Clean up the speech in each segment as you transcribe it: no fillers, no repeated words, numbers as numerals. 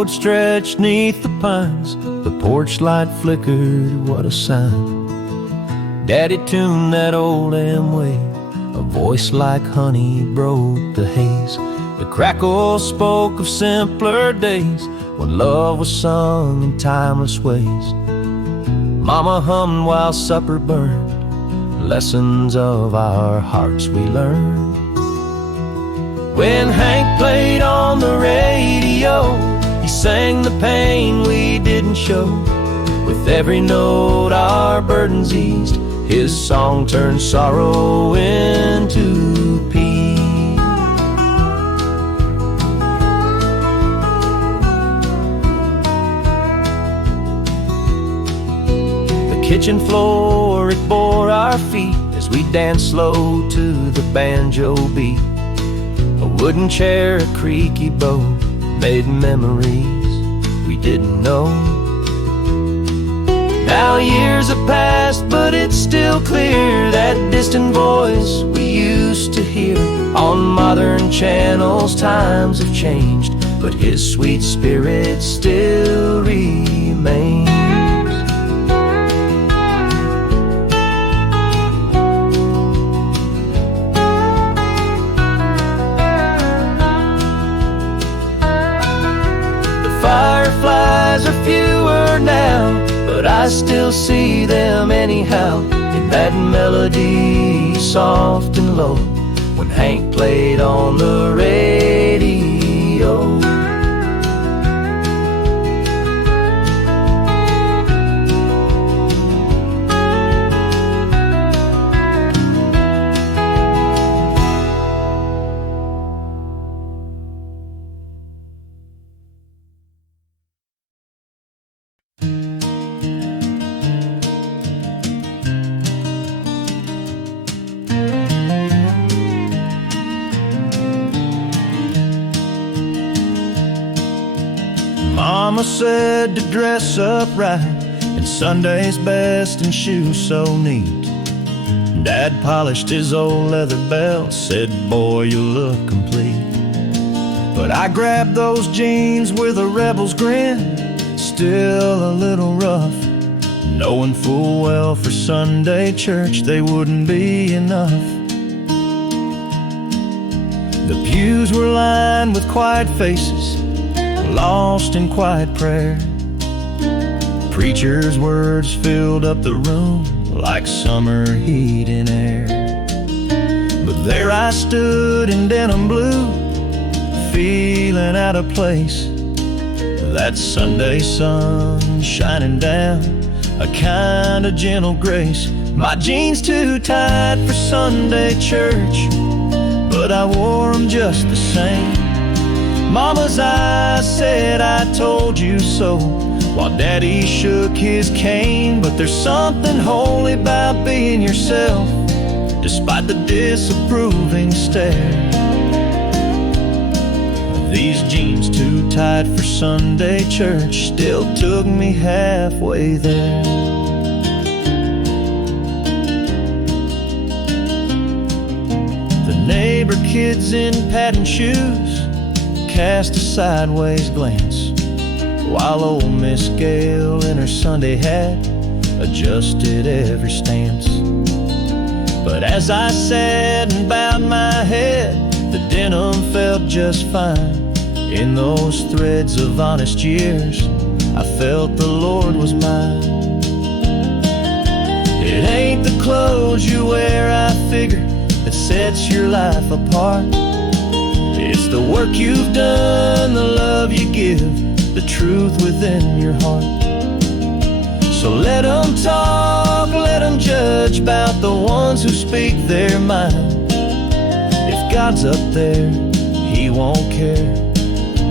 road stretched neath the pines. The porch light flickered, what a sign. Daddy tuned that old Amway. A voice like honey broke the haze. The crackle spoke of simpler days when love was sung in timeless ways. Mama hummed while supper burned, lessons of our hearts we learned. When Hank played on the radio, he sang the pain we didn't show. With every note our burdens eased, his song turned sorrow into peace. The kitchen floor, it bore our feet as we danced slow to the banjo beat. A wooden chair, a creaky bow, made memories we didn't know. Now years have passed, but it's still clear that distant voice we used to hear. On modern channels times have changed, but his sweet spirit still remains. Fireflies are fewer now, but I still see them anyhow. In that melody, soft and low, when Hank played on the radio. Mama said to dress up right, and Sunday's best and shoes so neat. Dad polished his old leather belt, said, boy, you look complete. But I grabbed those jeans with a rebel's grin, still a little rough, knowing full well for Sunday church they wouldn't be enough. The pews were lined with quiet faces, lost in quiet prayer. Preacher's words filled up the room like summer heat in air. But there I stood in denim blue, feeling out of place. That Sunday sun shining down, a kind of gentle grace. My jeans too tight for Sunday church, but I wore them just the same. Mama's eyes said, I told you so, while Daddy shook his cane. But there's something holy about being yourself, despite the disapproving stare. These jeans too tight for Sunday church still took me halfway there. The neighbor kids in patent shoes cast a sideways glance, while old Miss Gale in her Sunday hat adjusted every stance. But as I sat and bowed my head, the denim felt just fine. In those threads of honest years, I felt the Lord was mine. It ain't the clothes you wear, I figure, that sets your life apart. It's the work you've done, the love you give, the truth within your heart. So let them talk, let them judge about the ones who speak their mind. If God's up there, He won't care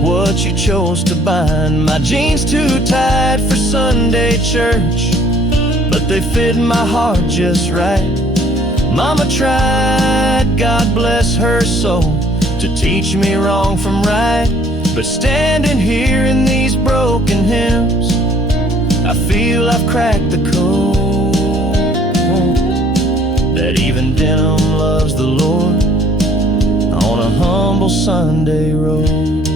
what you chose to bind. My jeans too tight for Sunday church, but they fit my heart just right. Mama tried, God bless her soul, to teach me wrong from right. But standing here in these broken hymns, I feel I've cracked the code, that even denim loves the Lord on a humble Sunday road.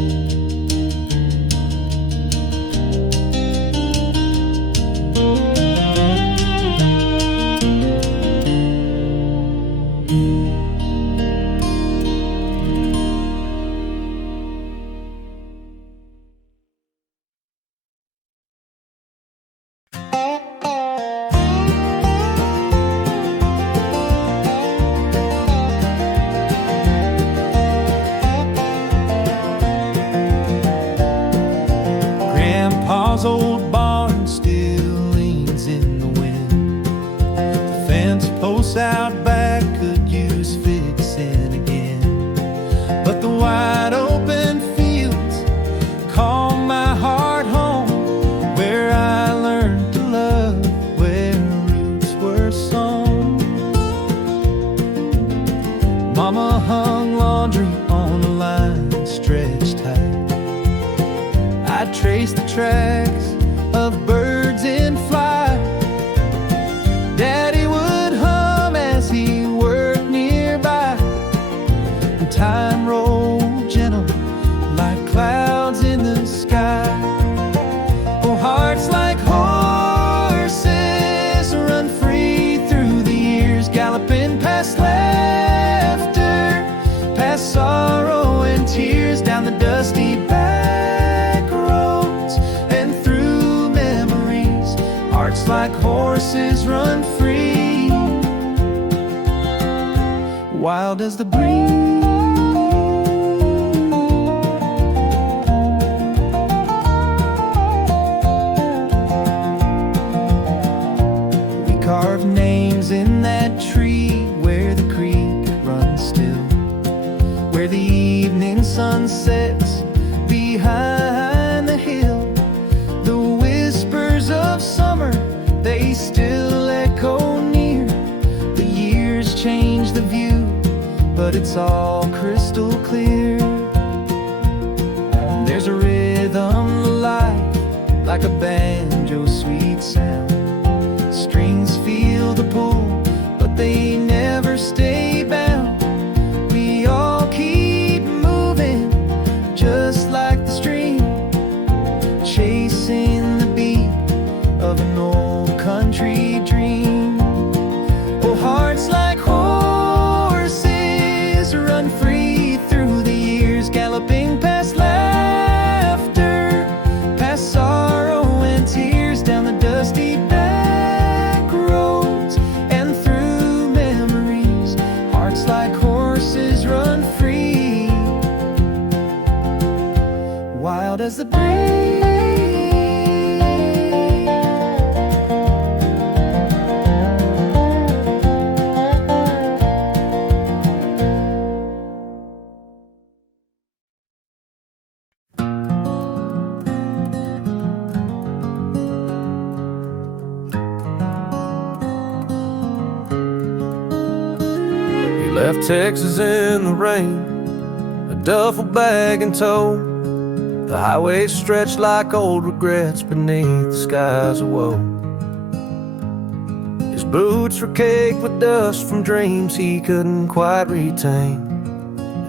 Grandma's old barn still leans in the wind. The fence posts out back could use fixing again, but the wide open fields call my heart home, where I learned to love, where roots were sown. Mama hung laundry on a line stretched tight. I traced the tracks of birds in flight. Daddy would hum as he worked nearby, and time rolled gentle like clouds in the sky. Oh, hearts like horses run free through the years, galloping past laughter, past sorrow and tears, down the dusty back roads and through memories. Hearts like horses run free, wild as the breeze. Carved names in that tree where the creek runs still, where the evening sun sets behind the hill. The whispers of summer, they still echo near. The years change the view, but it's all crystal clear. There's a rhythm to life, like a banjo sweet sound. Strings feel the pull, but they never stay bound. We all keep moving, just like the stream, chasing the beat of an old country dream. Oh, hearts like horses run free through the years, galloping past laughter, past sorrow and tears, down the dusty back roads and through memories. Hearts like horses run free, wild as the breeze. Left Texas in the rain, a duffel bag in tow. The highway stretched like old regrets beneath the skies of woe. His boots were caked with dust from dreams he couldn't quite retain,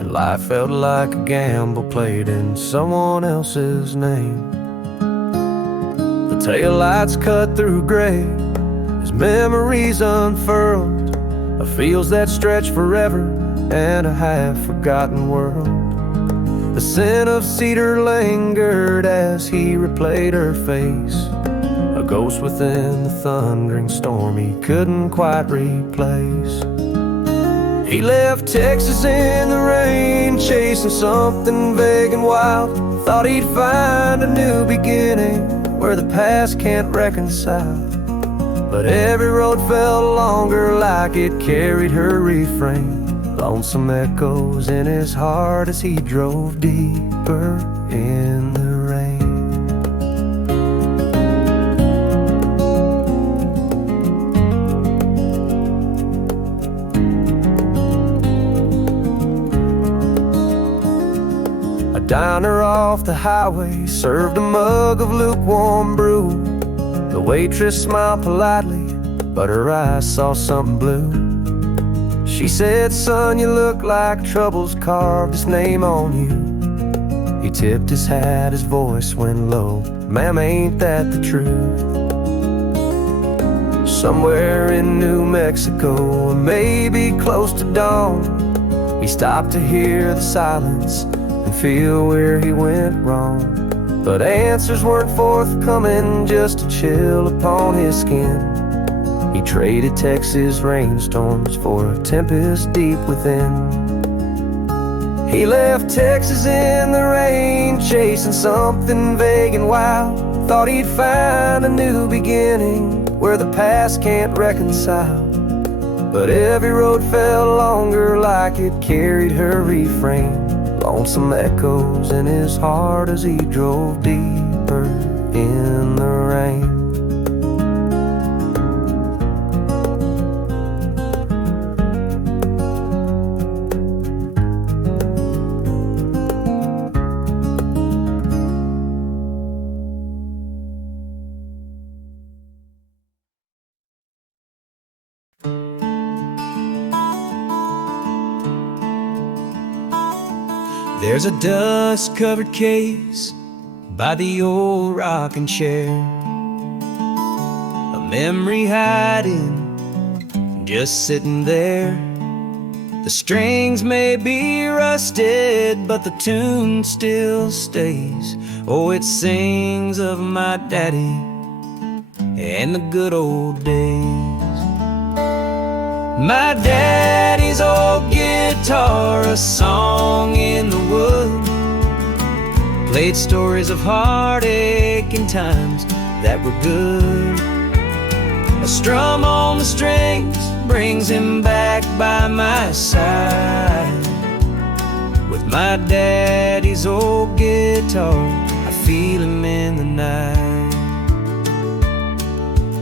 and life felt like a gamble played in someone else's name. The taillights cut through gray, his memories unfurled, of fields that stretch forever and a half-forgotten world. The scent of cedar lingered as he replayed her face, a ghost within the thundering storm he couldn't quite replace. He left Texas in the rain, chasing something vague and wild. Thought he'd find a new beginning where the past can't reconcile, but every road felt longer, like it carried her refrain. Lonesome echoes in his heart as he drove deeper in the rain. A diner off the highway served a mug of lukewarm brew. The waitress smiled politely, but her eyes saw something blue. She said, "Son, you look like trouble's carved his name on you." He tipped his hat, his voice went low, "Ma'am, ain't that the truth?" Somewhere in New Mexico, or maybe close to dawn, he stopped to hear the silence and feel where he went wrong. But answers weren't forthcoming, just a chill upon his skin. He traded Texas rainstorms for a tempest deep within. He left Texas in the rain, chasing something vague and wild. Thought he'd find a new beginning where the past can't reconcile. But every road felt longer, like it carried her refrain. Lonesome echoes in his heart as he drove deeper in the rain. There's a dust-covered case by the old rocking chair, a memory hiding, just sitting there. The strings may be rusted, but the tune still stays. Oh, it sings of my daddy and the good old days. My daddy's old guitar, a song in the wood, played stories of heartache and times that were good. A strum on the strings brings him back by my side. With my daddy's old guitar, I feel him in the night.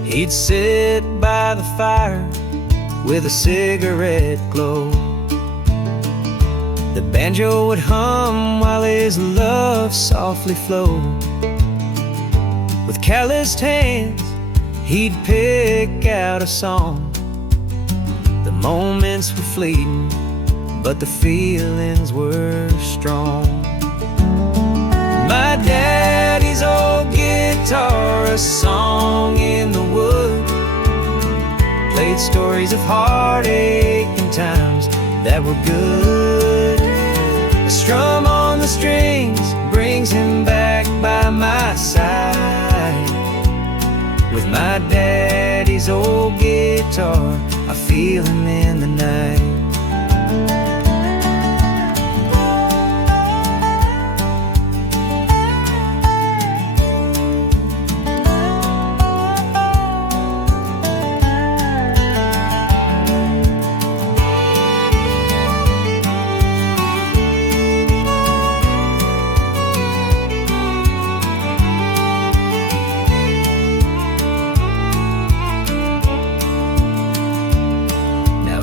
He'd sit by the fire with a cigarette glow. The banjo would hum while his love softly flowed. With calloused hands, he'd pick out a song. The moments were fleeting, but the feelings were strong. My daddy's old guitar, a song in the wood, played stories of heartache and times that were good. A strum on the strings brings him back by my side. With my daddy's old guitar, I feel him in the night.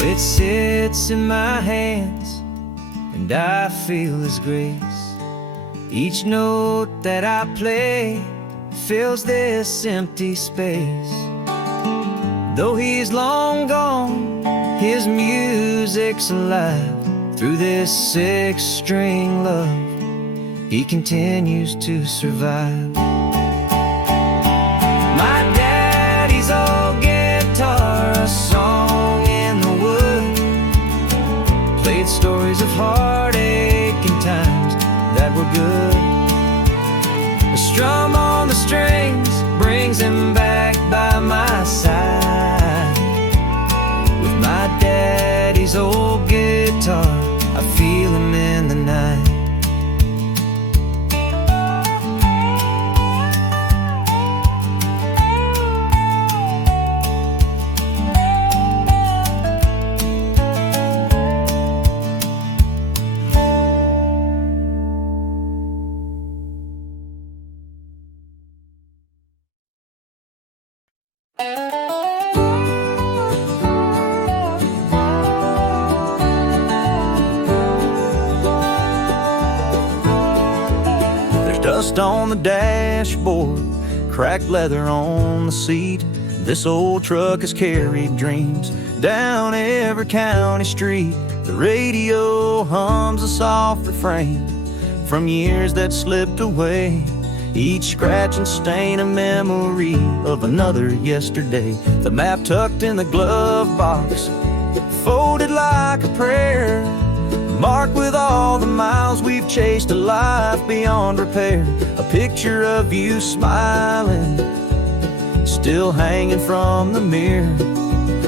It sits in my hands, and I feel His grace. Each note that I play fills this empty space. Though He's long gone, His music's alive. Through this six-string love, He continues to survive. My daddy's old guitar, a song in the wood, played stories of heartache and times that were good. A strum on the strings brings him back by my side. With my daddy's old guitar, I feel him in the night. Dust on the dashboard, cracked leather on the seat. This old truck has carried dreams down every county street. The radio hums a soft refrain from years that slipped away. Each scratch and stain a memory of another yesterday. The map tucked in the glove box, folded like a prayer, marked with all the miles we've chased, a life beyond repair. A picture of you smiling, still hanging from the mirror.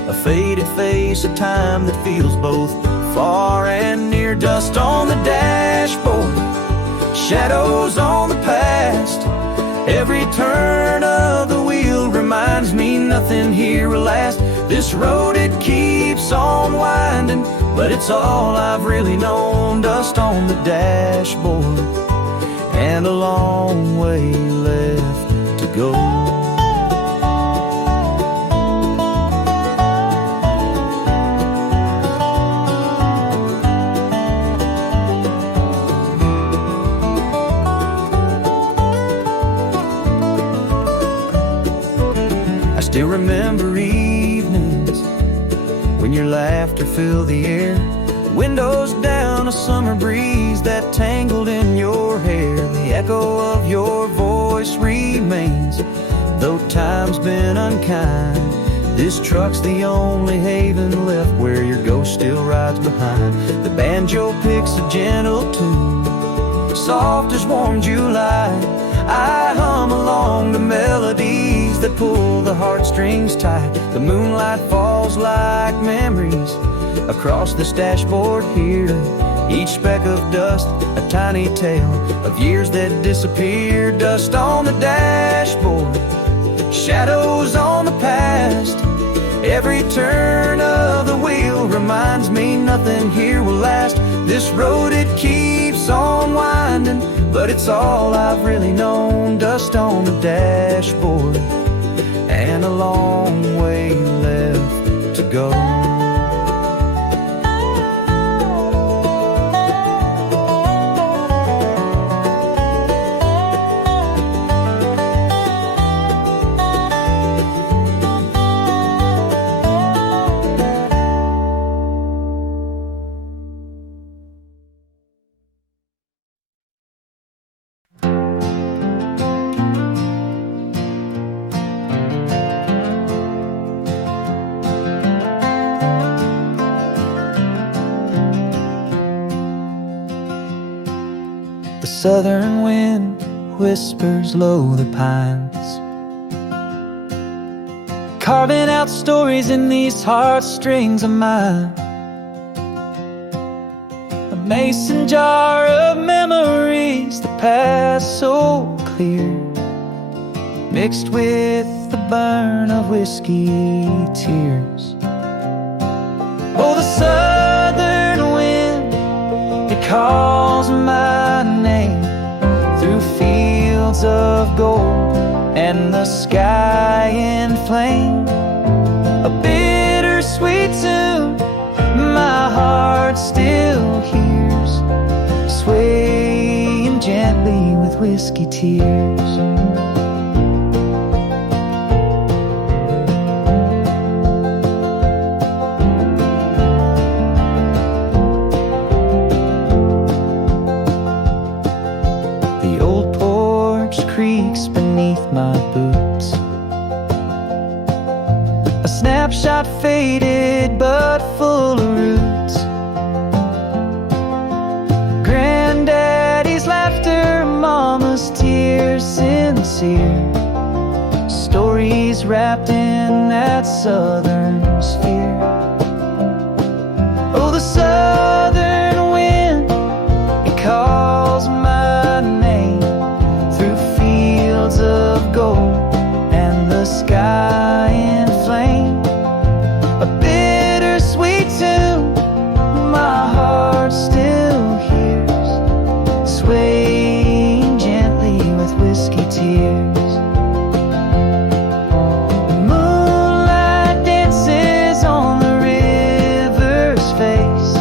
A faded face, a time that feels both far and near. Dust on the dashboard, shadows on the past, Every turn of the wheel reminds me nothing here will last. This road, it keeps on winding, but it's all I've really known. Dust on the dashboard and a long way left to go. Still remember evenings when your laughter filled the air, windows down, a summer breeze that tangled in your hair. The echo of your voice remains, though time's been unkind. This truck's the only haven left where your ghost still rides behind. The banjo picks a gentle tune, soft as warm July. I hum along the melodies that pull the heartstrings tight. The moonlight falls like memories across this dashboard here. Each speck of dust, a tiny tale of years that disappeared. Dust on the dashboard, shadows on the past. Every turn of the wheel reminds me nothing here will last. This road, it keeps on winding, but it's all I've really known. Dust on the dashboard and a long way left to go. Southern wind whispers low the pines, carving out stories in these heartstrings of mine. A mason jar of memories that pass so clear, mixed with the burn of whiskey tears. Oh, the southern wind, it calls my name through fields of gold and the sky in flame. A bittersweet tune my heart still hears, swaying gently with whiskey tears. Creaks beneath my boots, a snapshot faded but full of roots. Granddaddy's laughter, mama's tears, sincere stories wrapped in that southern sphere. Oh, the southern wind, it calls my name through fields of gold and the sky in flame. A bittersweet tune my heart still hears, swaying gently with whiskey tears. The moonlight dances on the river's face,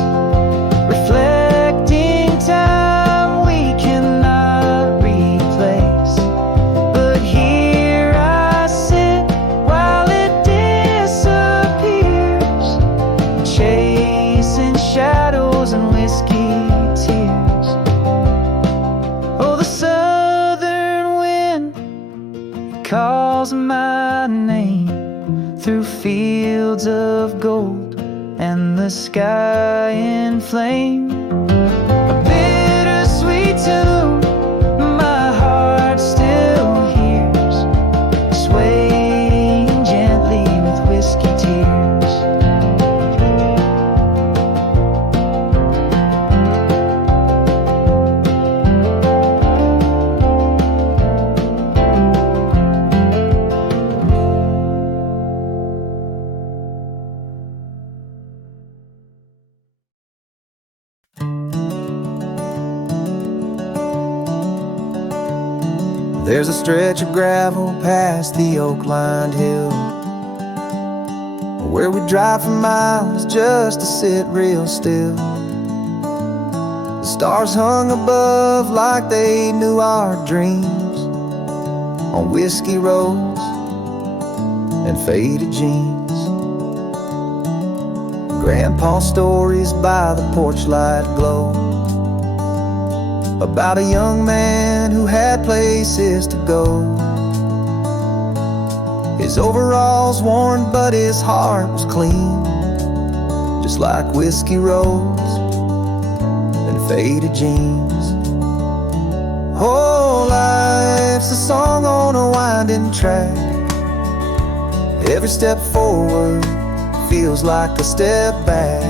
reflecting time we cannot replace. But here I sit while it disappears, chasing shadows and whiskey tears. Oh, the southern wind calls my name through fields of gold and the sky in flame. A bittersweet tune my heart still hears, swaying gently with whiskey tears. There's a stretch of gravel past the oak-lined hill where we drive for miles just to sit real still. The stars hung above like they knew our dreams on whiskey roads and faded jeans. Grandpa's stories by the porch light glow about a young man who had places to go. His overalls worn, but his heart was clean, just like whiskey roads and faded jeans. Oh, life's a song on a winding track. Every step forward feels like a step back,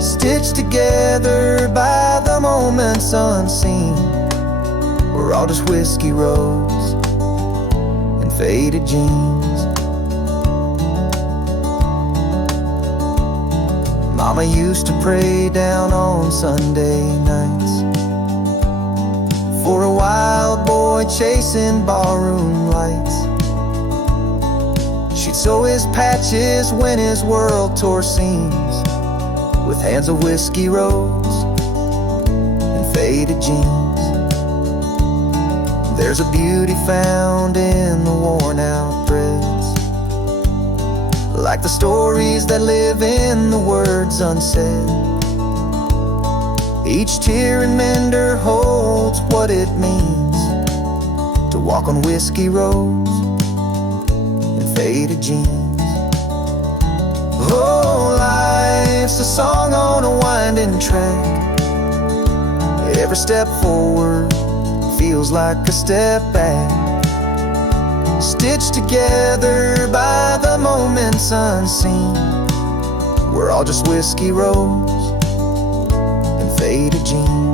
stitched together by the moments unseen. We're all just whiskey roads and faded jeans. Mama used to pray down on Sunday nights for a wild boy chasing barroom lights. She'd sew his patches when his world tore seams with hands of whiskey roads and faded jeans. There's a beauty found in the worn out threads, like the stories that live in the words unsaid. Each tear and mender holds what it means to walk on whiskey roads and faded jeans. Oh, life's a song on a winding track. Every step forward feels like a step back, stitched together by the moments unseen. We're all just whiskey roads and faded jeans.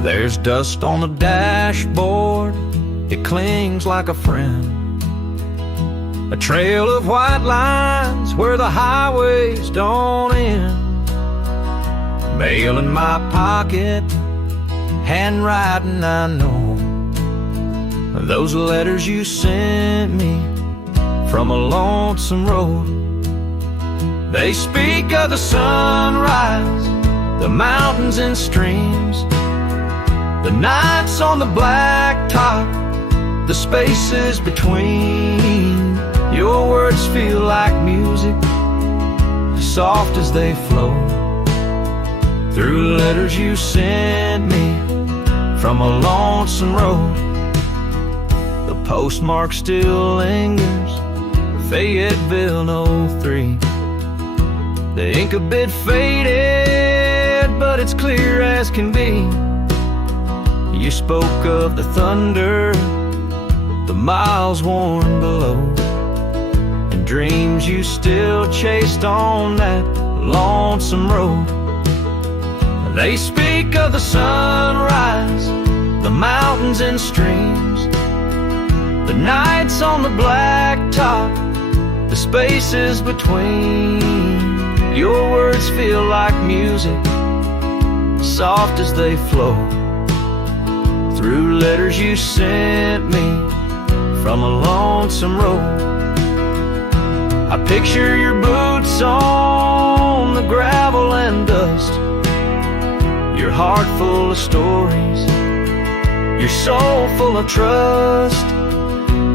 There's dust on the dashboard, it clings like a friend. A trail of white lines where the highways don't end. Mail in my pocket, handwriting I know. Those letters you sent me from a lonesome road. They speak of the sunrise, the mountains and streams, the nights on the blacktop, the spaces between. Your words feel like music, soft as they flow through letters you sent me from a lonesome road. The postmark still lingers, Fayetteville 03. The ink a bit faded, but it's clear as can be. You spoke of the thunder, the miles worn below, and dreams you still chased on that lonesome road. They speak of the sunrise, the mountains and streams, the nights on the blacktop, the spaces between. Your words feel like music, soft as they flow through letters you sent me from a lonesome road. I picture your boots on the gravel and dust, your heart full of stories, your soul full of trust.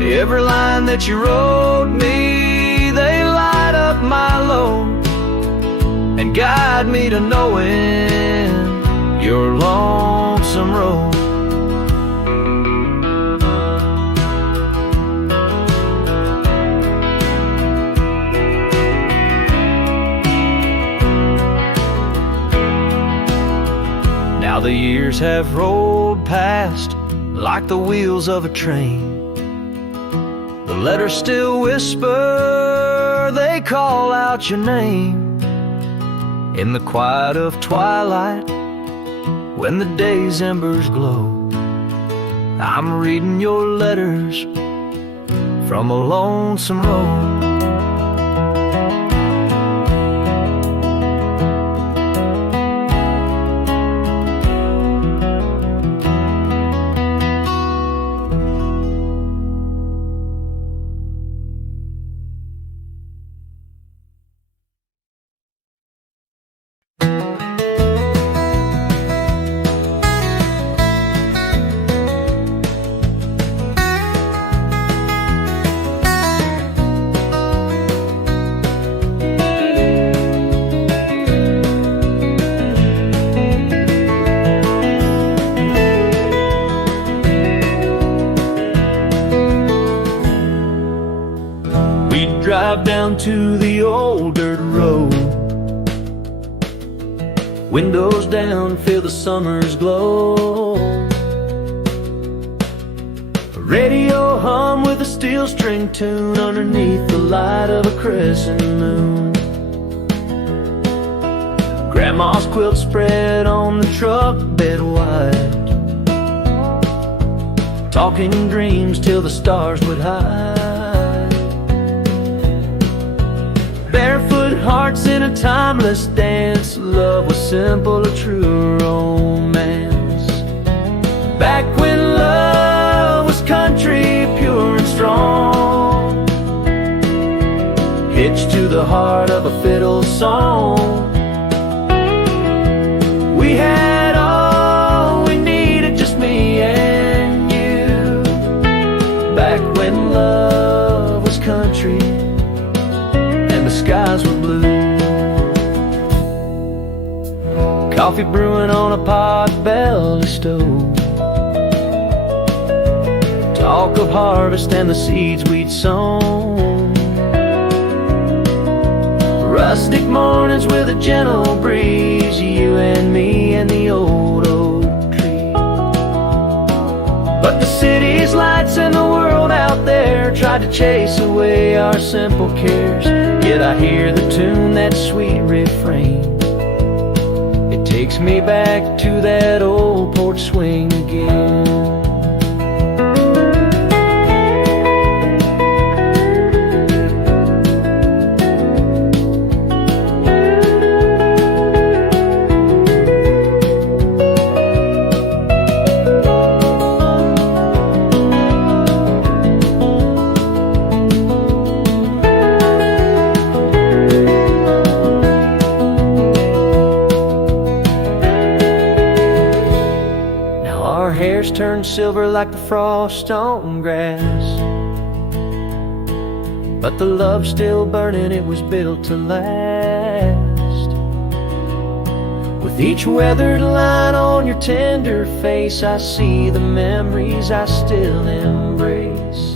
Every line that you wrote me, they light up my load and guide me to knowing your lonesome road. the years have rolled past like the wheels of a train. The letters still whisper, they call out your name. In the quiet of twilight, when the day's embers glow, I'm reading your letters from a lonesome road. Drive down to the old dirt road, windows down, feel the summer's glow. A radio hum with a steel string tune underneath the light of a crescent moon. Grandma's quilt spread on the truck bed wide, talking dreams till the stars would hide. Barefoot hearts in a timeless dance, love was simple, a true romance. Back when love was country, pure and strong, hitched to the heart of a fiddle song. We had all we needed, just me and you. Back when love was country, skies were blue. Coffee brewing on a pot-belly stove, talk of harvest and the seeds we'd sown. Rustic mornings with a gentle breeze, you and me and the old oak tree. But the city's lights and the world out there tried to chase away our simple cares. Yet I hear the tune, that sweet refrain. It takes me back to that old porch swing again. Turned silver like the frost on grass, but the love still burning, it was built to last. With each weathered line on your tender face, I see the memories I still embrace.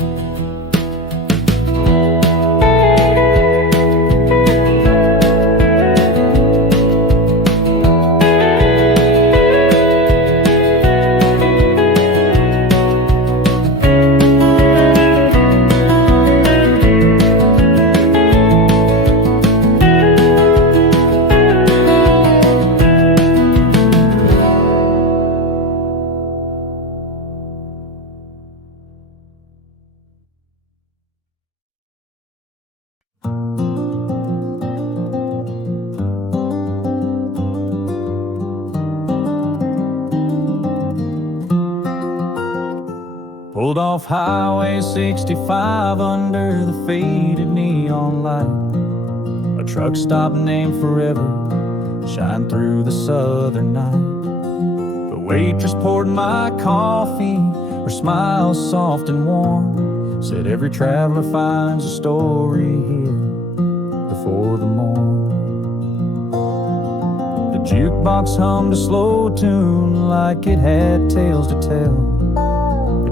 Pulled off Highway 65 under the faded neon light. A truck stop named Forever shine through the southern night. The waitress poured my coffee, her smile soft and warm, said every traveler finds a story here before the morn. The jukebox hummed a slow tune like it had tales to tell,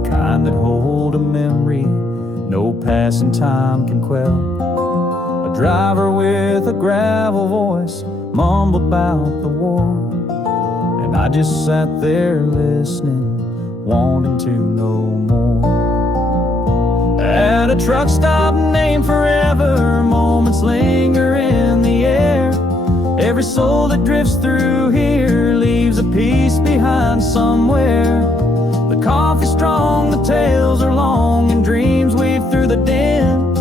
kind that hold a memory no passing time can quell. A driver with a gravel voice mumbled about the war, and I just sat there listening, wanting to know more. At a truck stop named Forever, moments linger in the air. Every soul that drifts through here leaves a piece behind somewhere. The coffee's strong, the tales are long, and dreams weave through the din.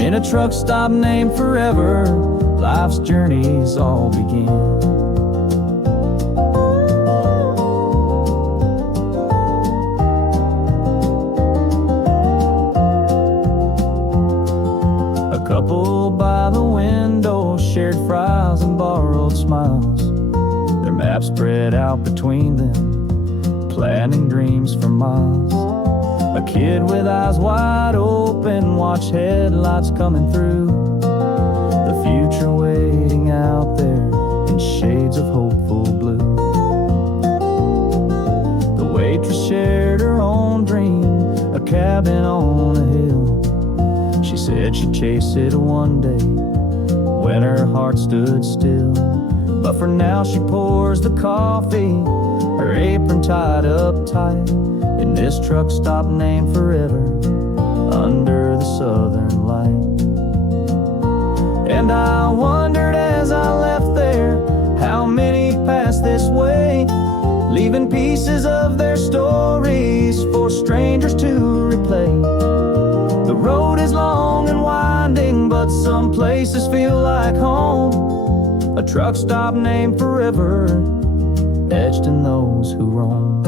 In a truck stop named Forever, life's journeys all begin. A couple by the window shared fries and borrowed smiles. Their maps spread out between them, planning dreams for miles. A kid with eyes wide open watched headlights coming through. The future waiting out there in shades of hopeful blue. The waitress shared her own dream, a cabin on a hill. She said she'd chase it one day when her heart stood still. But for now she pours the coffee, her apron tied up tight, in this truck stop named Forever, under the southern light. And I wondered as I left there, how many passed this way, leaving pieces of their stories for strangers to replay. The road is long and winding, but some places feel like home. A truck stop named Forever, etched in those who roam.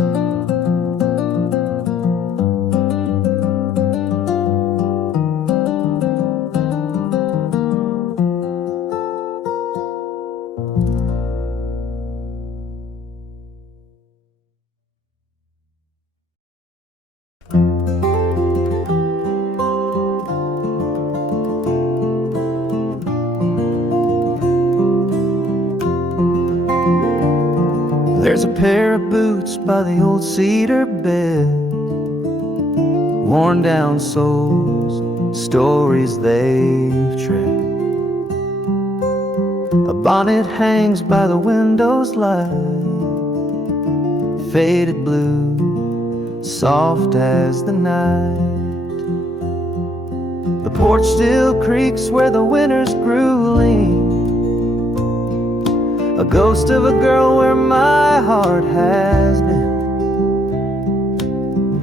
There's a pair of boots by the old cedar bed, worn down souls, stories they've tread. A bonnet hangs by the window's light, faded blue, soft as the night. The porch still creaks where the winter's grueling, a ghost of a girl where my heart has been.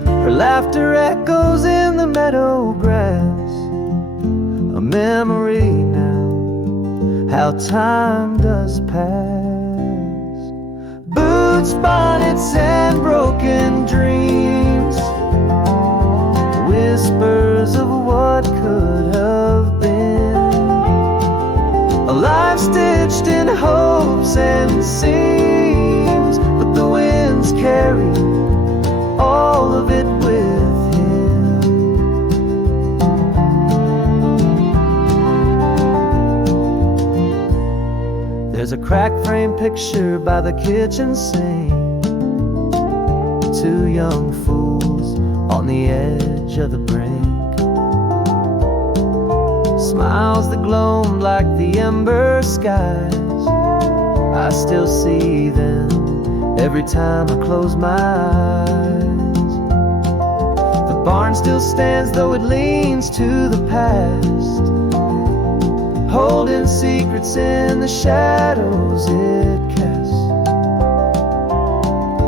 Her laughter echoes in the meadow grass, a memory now, how time does pass. Boots, bonnets, and broken dreams, whispers of what could have been. A life stitched in hopes and seams, but the winds carry all of it with him. There's a crack frame picture by the kitchen sink, two young fools on the edge of the brink. Smiles that gloam like the ember skies, I still see them every time I close my eyes. The barn still stands though it leans to the past, holding secrets in the shadows it casts.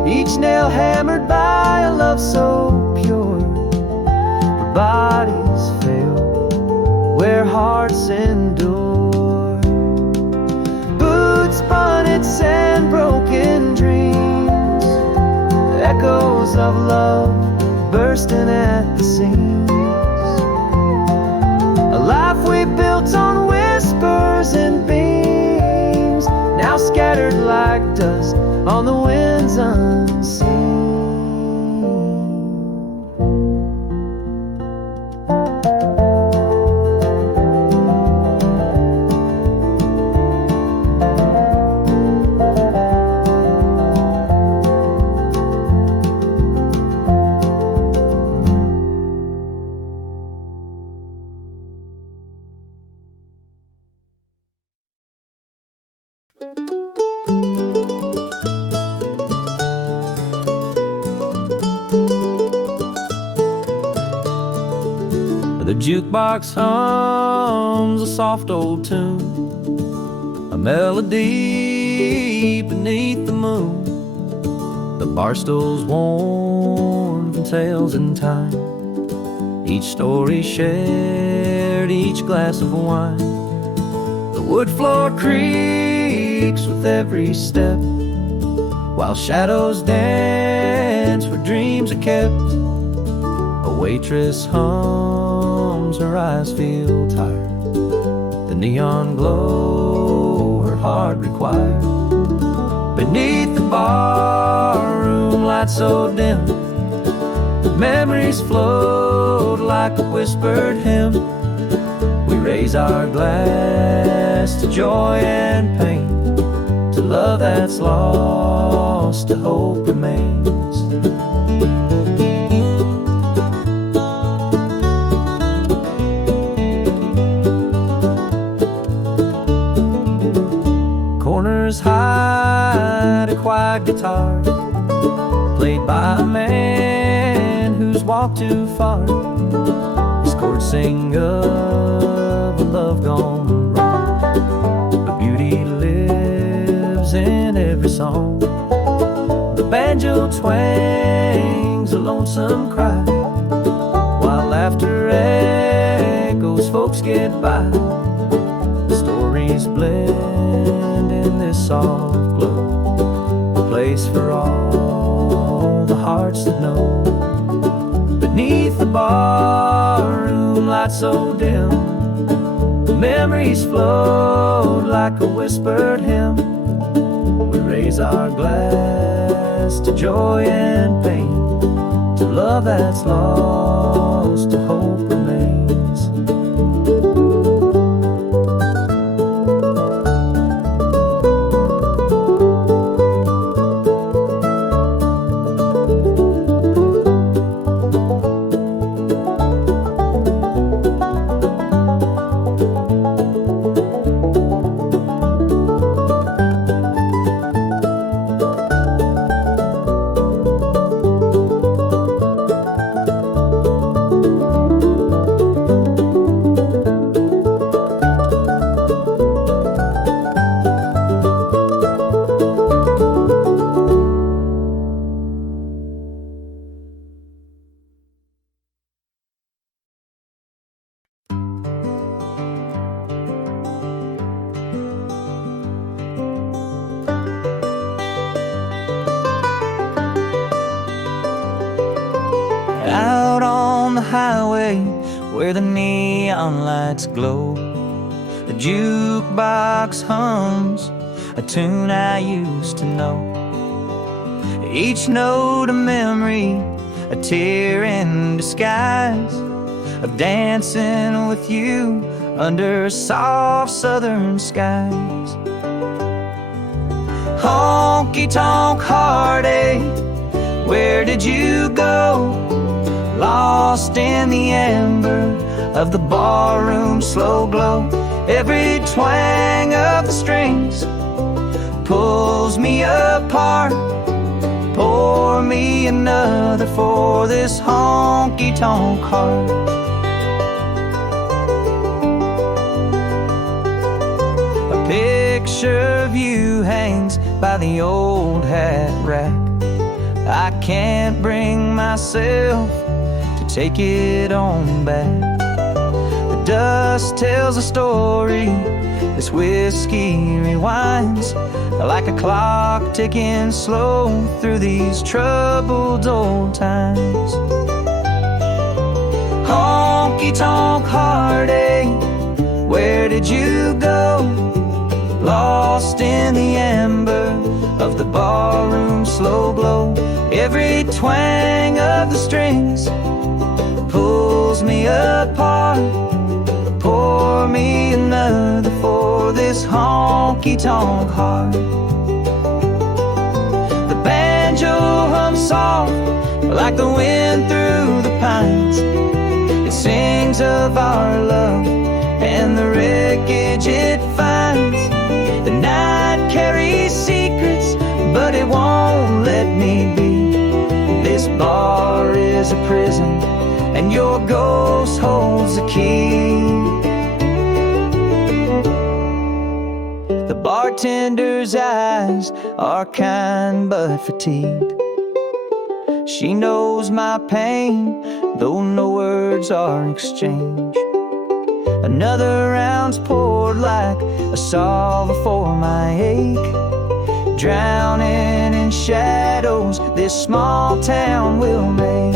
Each nail hammered by a love so pure, the bodies fail where hearts endure. Boots, bonnets, and broken dreams, echoes of love bursting at the seams. A life we built on whispers and beams, now scattered like dust on the winds unseen. The jukebox hums a soft old tune, a melody beneath the moon. The bar stool's worn from tales in time, each story shared, each glass of wine. The wood floor creaks with every step, while shadows dance where dreams are kept. A waitress hums, her eyes feel tired, the neon glow her heart required. Beneath the barroom light so dim, memories float like a whispered hymn. We raise our glass to joy and pain, to love that's lost, to hope remains. Corners hide a quiet guitar, played by a man who's walked too far. His chords sing of a love gone wrong, but beauty lives in every song. The banjo twangs a lonesome cry, while laughter echoes folks get by. The stories blend in this soft glow, a place for all the hearts that know. Beneath the barroom light so dim, the memories float like a whispered hymn. We raise our glass to joy and pain, to love that's lost, to hope remains. Out on the highway where the neon lights glow, the jukebox hums a tune I used to know. Each note a memory, a tear in disguise, of dancing with you under soft southern skies. Honky tonk heartache, where did you go? Lost in the amber of the barroom slow glow. Every twang of the strings pulls me apart. Pour me another for this honky tonk heart. A picture of you hangs by the old hat rack. I can't bring myself to take it on back. The dust tells a story, this whiskey rewinds like a clock ticking slow through these troubled old times. Honky tonk heartache, where did you go? Lost in the amber of the barroom slow glow. Every twang of the strings pulls me apart. Pour me another for this honky tonk heart. The banjo hums soft like the wind through the pines. It sings of our love and the wreckage it finds. The night carries secrets, but it won't let me be. This bar is a prison, and your ghost holds the key. The bartender's eyes are kind but fatigued. She knows my pain, though no words are exchanged. Another round's poured like a salve for my ache. Drowning in shadows, this small town will make.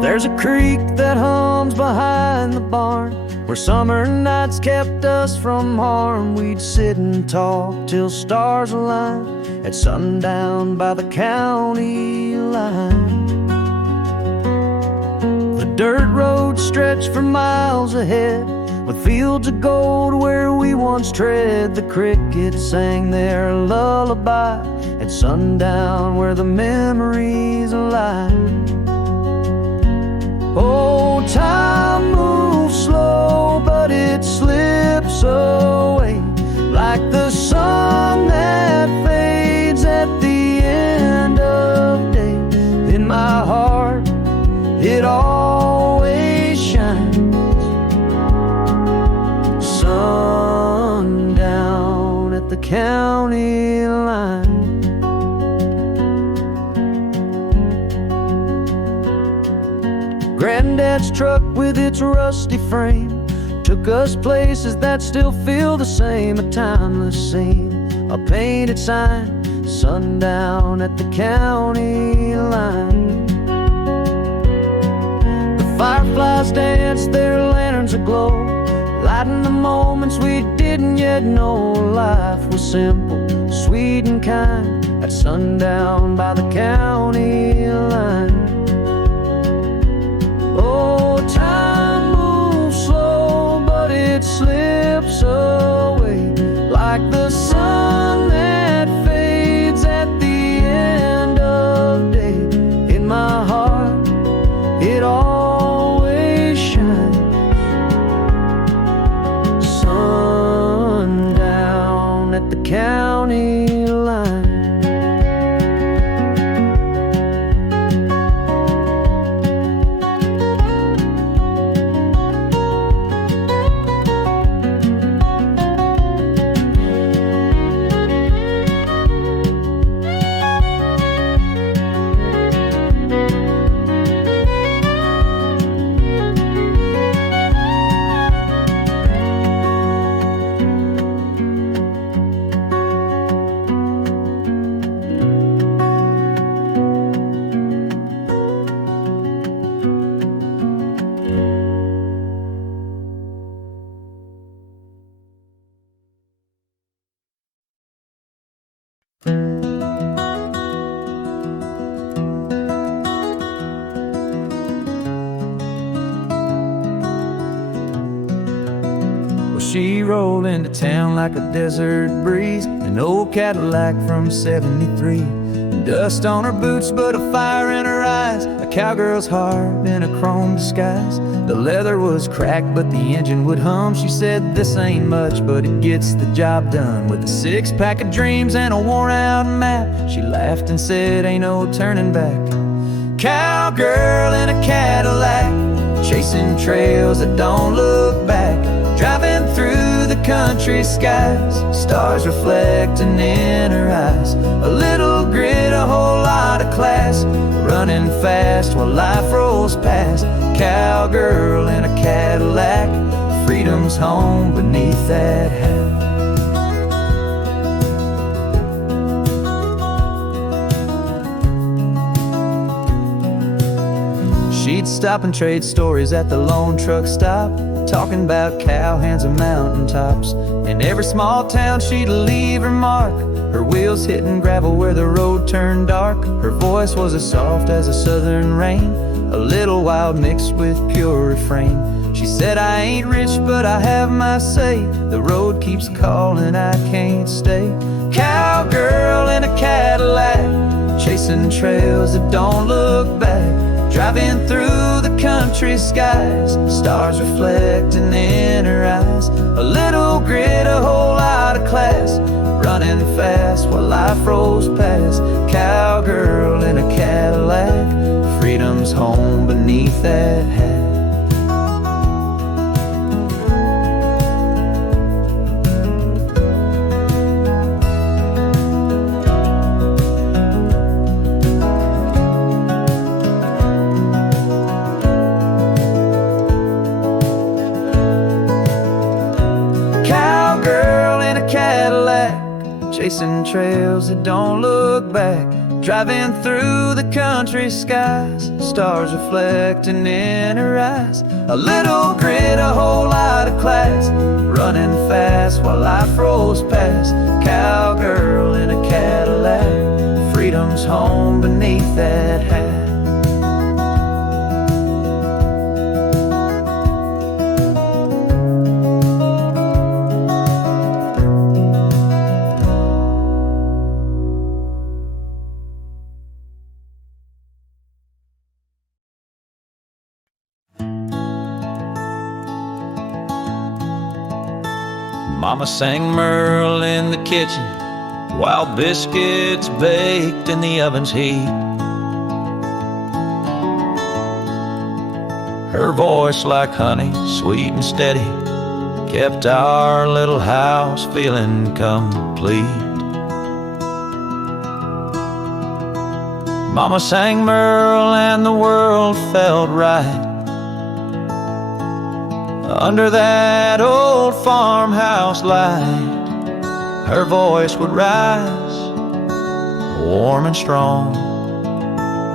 There's a creek that hums behind the barn, where summer nights kept us from harm. We'd sit and talk till stars aligned at sundown by the county line. The dirt road stretched for miles ahead, with fields of gold where we once tread. The crickets sang their lullaby at sundown where the memories lie. Oh, time moves slow, but it slips away like the sun that fades at the end of day. In my heart, it always shines. Sundown at the county line. Granddad's truck with its rusty frame took us places that still feel the same. A timeless scene, a painted sign, sundown at the county line. The fireflies dance, their lanterns aglow, lighting the moments we didn't yet know. Life was simple, sweet and kind at sundown by the county line. Oh, time moves slow, but it slips away like the sun that fades at the end of day. In my heart, it always shines. Sundown at the county line. She rolled into town like a desert breeze, an old Cadillac from '73. Dust on her boots, but a fire in her eyes, a cowgirl's heart in a chrome disguise. The leather was cracked, but the engine would hum. She said, this ain't much, but it gets the job done. With a six-pack of dreams and a worn-out map, she laughed and said, ain't no turning back. Cowgirl in a Cadillac, chasing trails that don't look back. Driving through the country skies, stars reflecting in her eyes. A little grit, a whole lot of class, running fast while life rolls past. Cowgirl in a Cadillac, freedom's home beneath that hat. She We'd stop and trade stories at the lone truck stop, talking about cowhands and mountaintops. In every small town she'd leave her mark, her wheels hitting gravel where the road turned dark. Her voice was as soft as a southern rain, a little wild mixed with pure refrain. She said, I ain't rich, but I have my say. The road keeps calling, I can't stay. Cowgirl in a Cadillac, chasing trails that don't look back. Driving through the country skies, stars reflecting in her eyes. A little grit, a whole lot of class, running fast while life rolls past. Cowgirl in a Cadillac, freedom's home beneath that hat. Chasing trails that don't look back, driving through the country skies, stars reflecting in her eyes. A little grit, a whole lot of class, running fast while life rolls past. Cowgirl in a Cadillac, freedom's home beneath that hat. Mama sang Merle in the kitchen while biscuits baked in the oven's heat. Her voice like honey, sweet and steady, kept our little house feeling complete. Mama sang Merle and the world felt right under that old farmhouse light. Her voice would rise, warm and strong.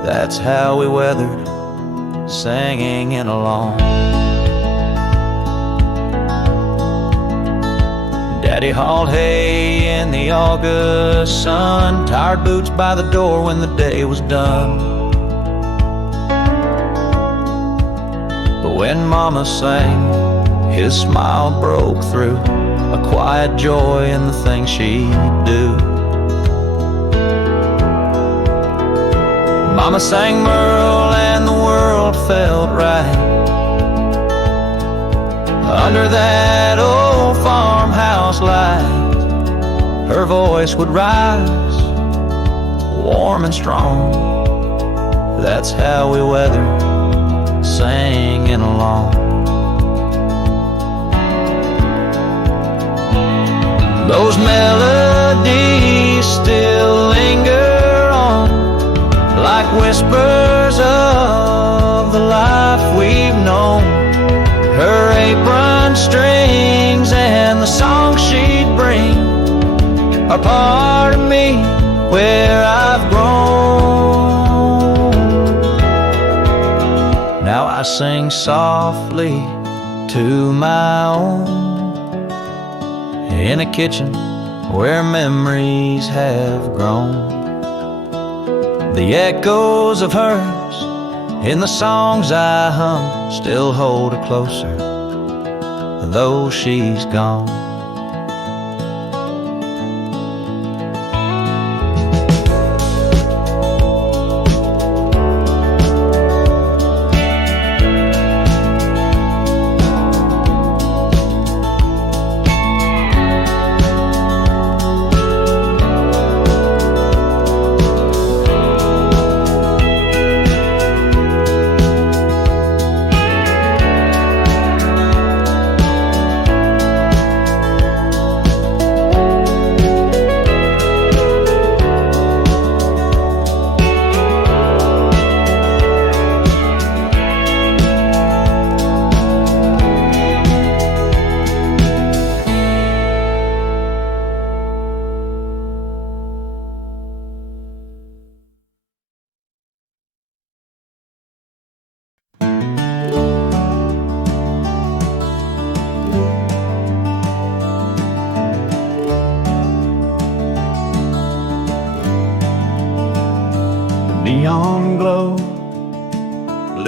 That's how we weathered, singing along. Daddy hauled hay in the August sun, tired boots by the door when the day was done. But when Mama sang, his smile broke through, a quiet joy in the things she'd do. Mama sang Merle and the world felt right under that old farmhouse light. Her voice would rise, warm and strong. That's how we weathered, singing along. Those melodies still linger on, like whispers of the life we've known. Her apron strings and the songs she'd bring are part of me, where I've grown. Now I sing softly to my own, in a kitchen where memories have grown. The echoes of hers in the songs I hum still hold her closer, though she's gone.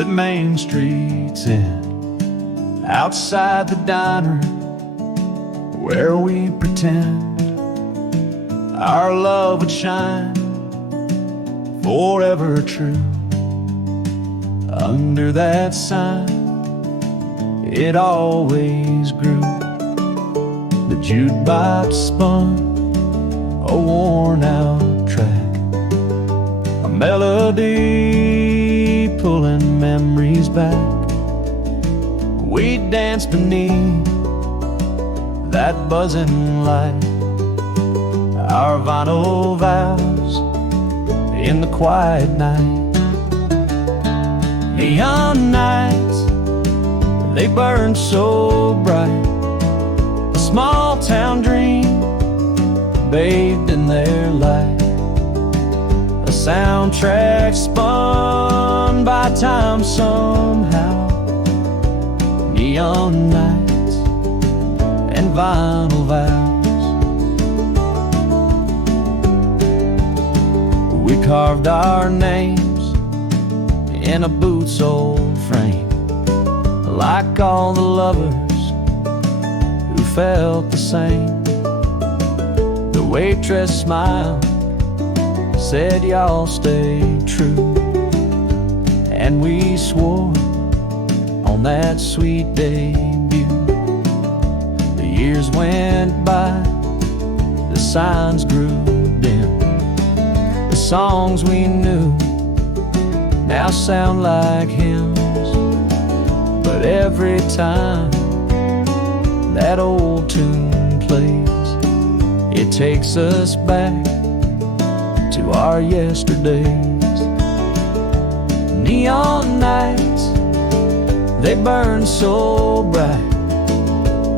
that Main Street's in, outside the diner where we pretend our love would shine forever true. Under that sign, it always grew. The jukebox spun a worn-out track, a melody pulling memories back. We danced beneath that buzzing light, our vinyl vows in the quiet night. Neon nights, they burn so bright, a small town dream bathed in their light, a soundtrack spun by time somehow. Neon nights and vinyl vows. We carved our names in a boot-soled frame, like all the lovers who felt the same. The waitress smiled, said y'all stay true, and we swore on that sweet debut. The years went by, the signs grew dim, the songs we knew now sound like hymns. But every time that old tune plays, it takes us back to our yesterdays. Neon nights, they burn so bright,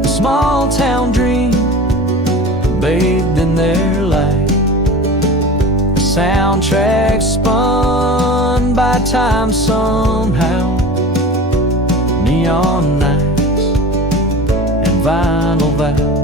a small town dream bathed in their light, a soundtrack spun by time somehow. Neon nights and vinyl vows.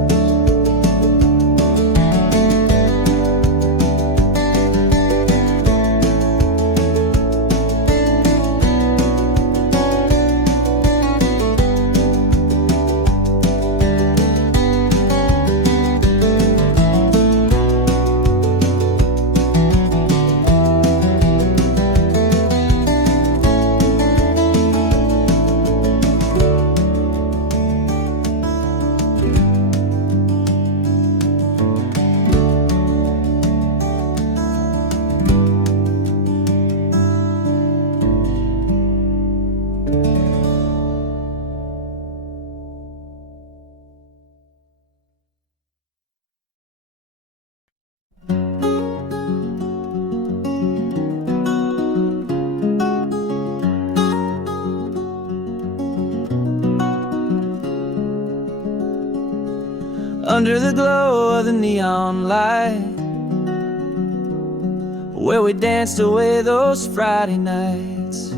Under the glow of the neon light, where we danced away those Friday nights.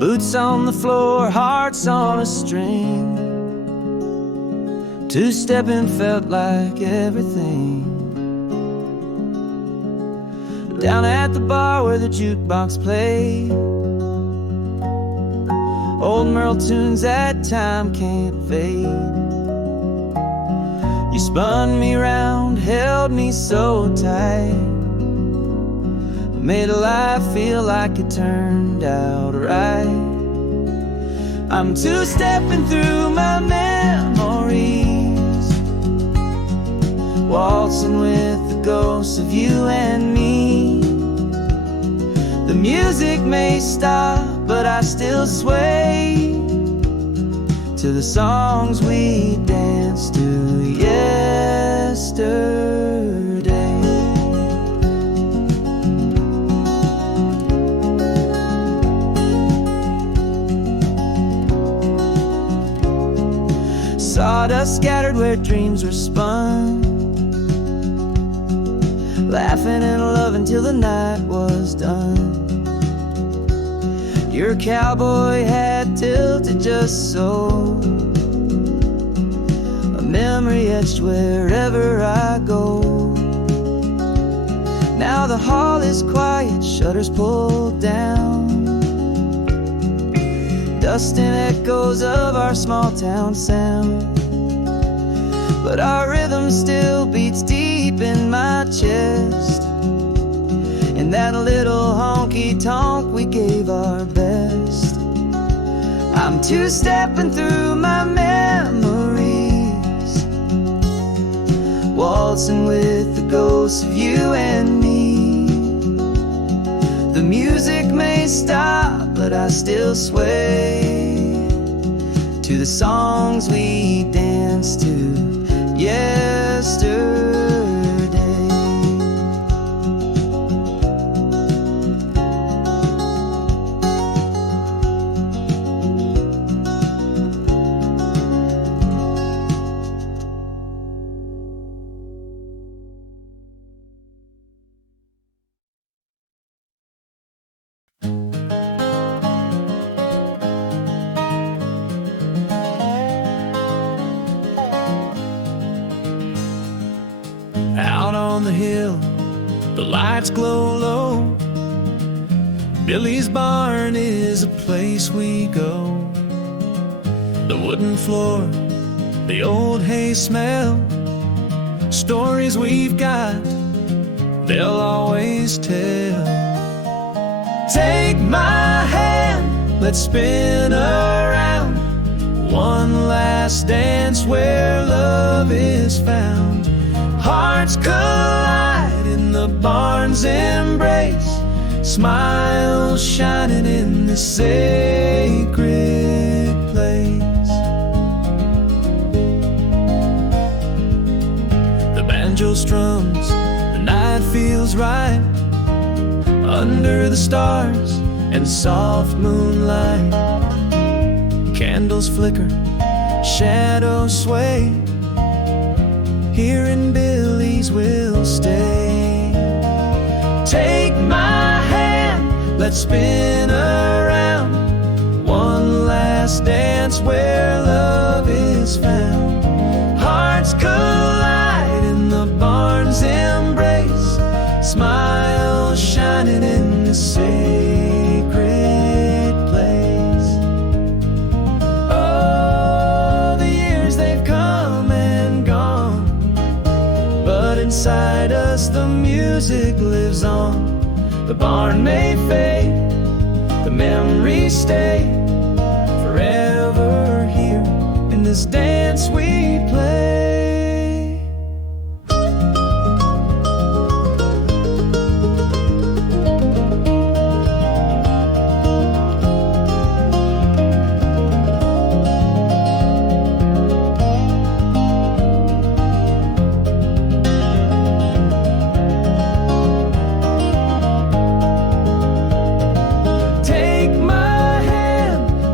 Boots on the floor, hearts on a string. Two-steppin felt like everything. Down at the bar where the jukebox played, old Merle tunes that time can't fade. You spun me round, held me so tight, made life feel like it turned out right. I'm two-stepping through my memories, waltzing with the ghosts of you and me. The music may stop, but I still sway to the songs we danced to yesterday. Sawdust scattered where dreams were spun, laughing and loving till the night was done. Your cowboy hat tilted just so, a memory etched wherever I go. Now the hall is quiet, shutters pulled down, dust and echoes of our small town sound. But our rhythm still beats deep in my chest. In that little honky tonk we gave our best. I'm two-stepping through my memories, waltzing with the ghosts of you and me. The music may stop, but I still sway to the songs we danced to yesterday. Out on the hill, the lights glow low. Billy's barn is a place we go. The wooden floor, the old hay smell, stories we've got, they'll always tell. Take my hand, let's spin around. One last dance where love is found. Hearts collide in the barn's embrace, smiles shining in this sacred place. The banjo strums, the night feels right, under the stars and soft moonlight. Candles flicker, shadows sway, here in Billy's we'll stay. Take my hand, let's spin around. One last dance where love is found. Hearts collide in the barn's embrace, smiles shining in the sacred place. Oh, the years they've come and gone, but inside us the music lives on. The barn may fade, the memories stay forever here in this dance we play.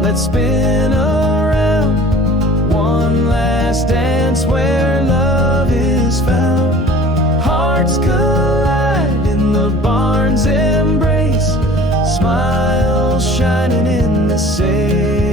Let's spin around. One last dance where love is found. Hearts collide in the barn's embrace, smiles shining in the same.